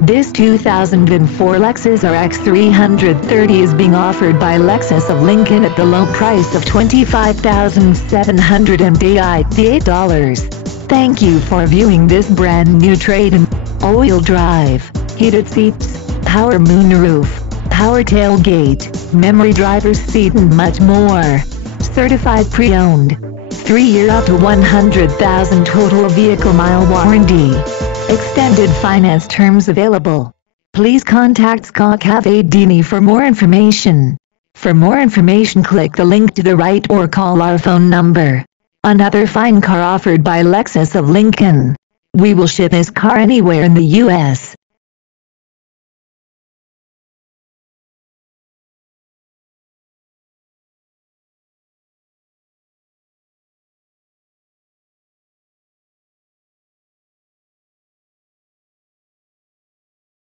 This 2004 Lexus RX 330 is being offered by Lexus of Lincoln at the low price of $25,788. Thank you for viewing this brand new trade-in. All-wheel drive, heated seats, power moonroof, power tailgate, memory driver's seat and much more. Certified pre-owned. 3-year up to 100,000 total vehicle mile warranty. Extended finance terms available. Please contact Scott Cavadini for more information. For more information, click the link to the right or call our phone number. Another fine car offered by Lexus of Lincoln. We will ship this car anywhere in the U.S.